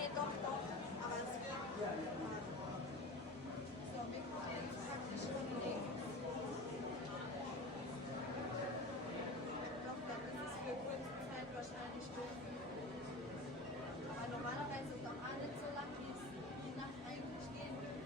Nee, doch, doch. Aber es wird. So, wir kommen jetzt praktisch von links. Doch, dann ist es für kurze Zeit wahrscheinlich doof. Aber normalerweise ist doch alles so lang, wie es die Nacht eigentlich gehen würde.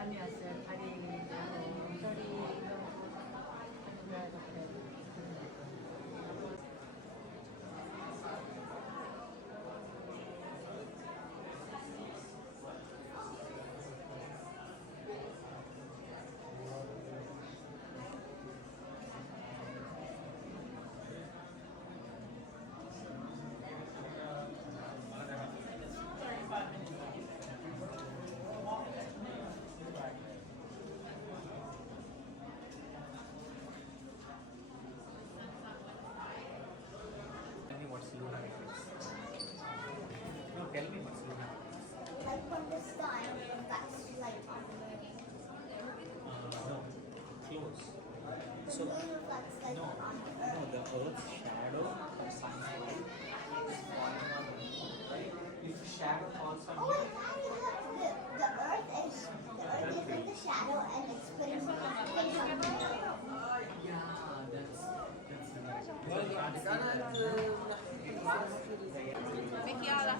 아니었어요. 다리 저리 Tell me what's Luna is. No, tell me what's Luna is. Like from the sky and that's like on the moon. No, close. So, The moon reflects like no, on the no, earth. the Earth's shadow or sun's light is falling on the moon, right? If the shadow falls on Oh you, wait, now you have the earth is in the shadow and it's putting things on the moon. yeah, that's the Vicky, ala.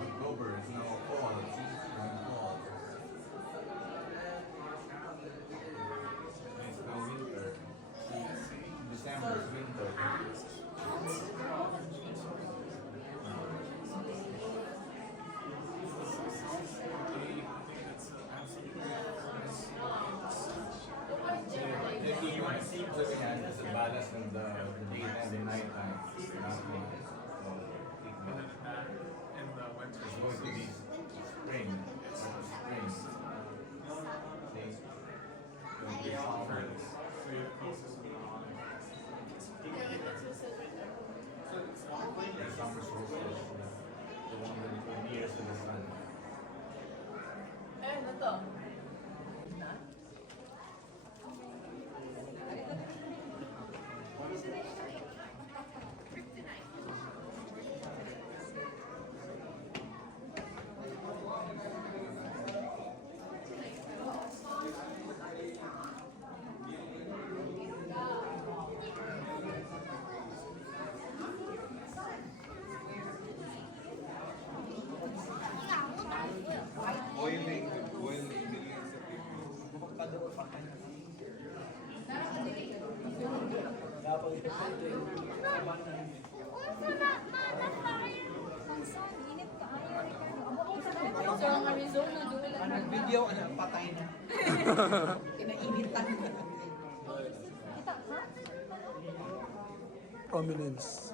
October is now fall, it's fall. It's now winter. December is winter. If you want to see looking at it as a balance in the day and the night time. in the winter. It's going to be spring. It's spring. See? It's going to be summer. So you're closest to the morning. The summer solstice. The one that nearest to the sun. Boiling millions of people. So, ang Arizona, doon lang. Nag-video, patay na. Kinainitan. Kita, ha? prominence.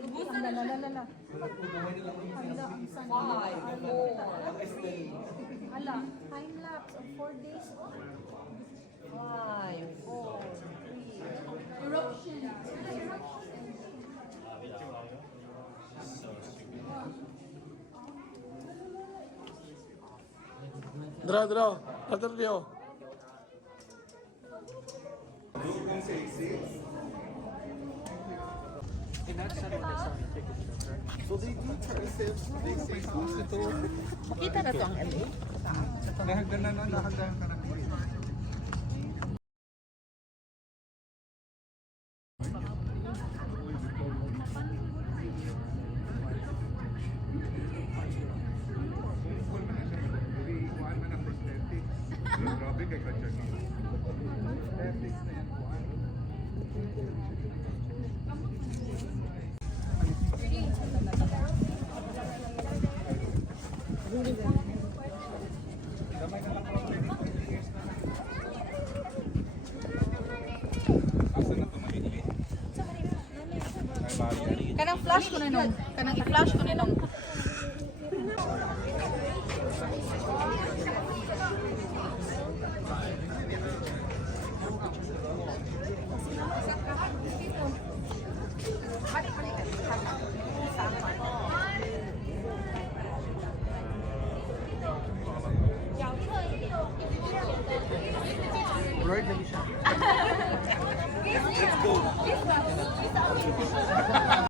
Lala. Why? Ala, time lapse of 4 days. 5, 4, 3. Eruption. So stupid. Draw. Letter Rio. Makita na to ang LA. Kanang flash ko na nung. Kanang i-flash ko na nung.